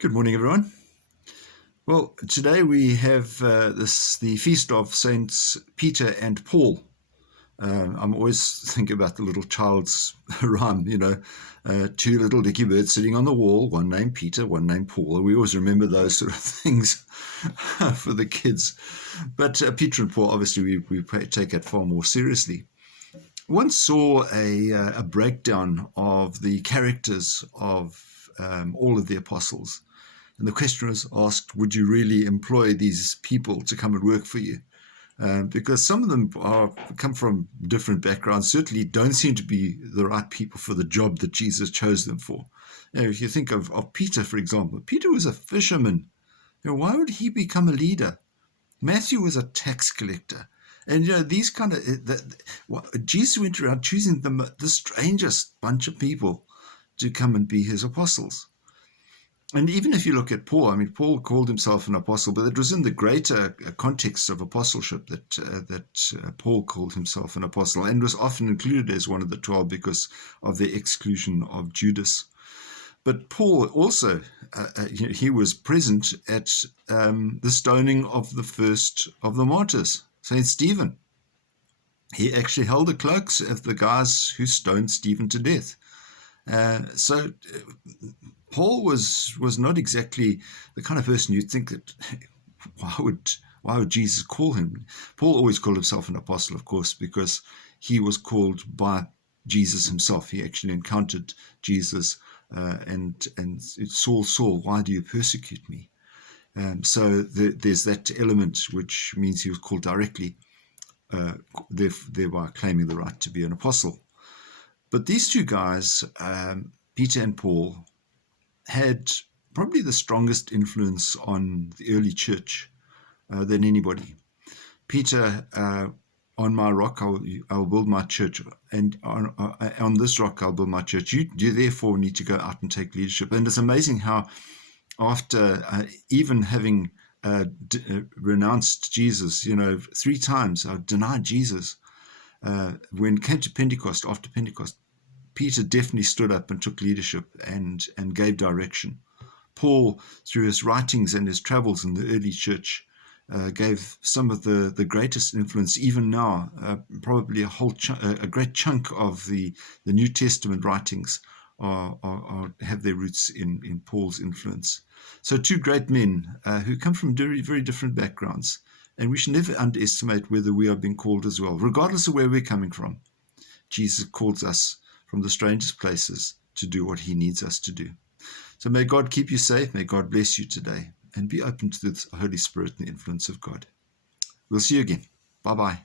Good morning, everyone. Well, today we have the feast of Saints Peter and Paul. I'm always thinking about the little child's rhyme, two little dicky birds sitting on the wall, one named Peter, one named Paul. We always remember those sort of things for the kids. But Peter and Paul, obviously, we take it far more seriously. Once saw a breakdown of the characters of all of the apostles. And the question was asked, would you really employ these people to come and work for you? Because some of them come from different backgrounds, certainly don't seem to be the right people for the job that Jesus chose them for. If you think of Peter, for example, Peter was a fisherman. Why would he become a leader? Matthew was a tax collector. And these kind of Jesus went around choosing the strangest bunch of people to come and be his apostles. And even if you look at Paul, Paul called himself an apostle, but it was in the greater context of apostleship that Paul called himself an apostle and was often included as one of the 12 because of the exclusion of Judas. But Paul also, he was present at the stoning of the first of the martyrs, Saint Stephen. He actually held the cloaks of the guys who stoned Stephen to death. So Paul was not exactly the kind of person you'd think that why would Jesus call him? Paul always called himself an apostle, of course, because he was called by Jesus himself. He actually encountered Jesus and Saul, Saul, why do you persecute me? So there's that element which means he was called directly, thereby claiming the right to be an apostle. But these two guys, Peter and Paul, had probably the strongest influence on the early church than anybody. Peter, on my rock I'll build my church, and on this rock I'll build my church. You therefore need to go out and take leadership. And it's amazing how after even having renounced Jesus, 3 times, I denied Jesus. When it came to Pentecost, after Pentecost, Peter definitely stood up and took leadership and gave direction. Paul, through his writings and his travels in the early church, gave some of the greatest influence. Even now, probably a great chunk of the New Testament writings have their roots in Paul's influence. So 2 great men who come from very, very different backgrounds. And we should never underestimate whether we are being called as well, regardless of where we're coming from. Jesus calls us from the strangest places to do what he needs us to do. So may God keep you safe. May God bless you today. And be open to the Holy Spirit and the influence of God. We'll see you again. Bye-bye.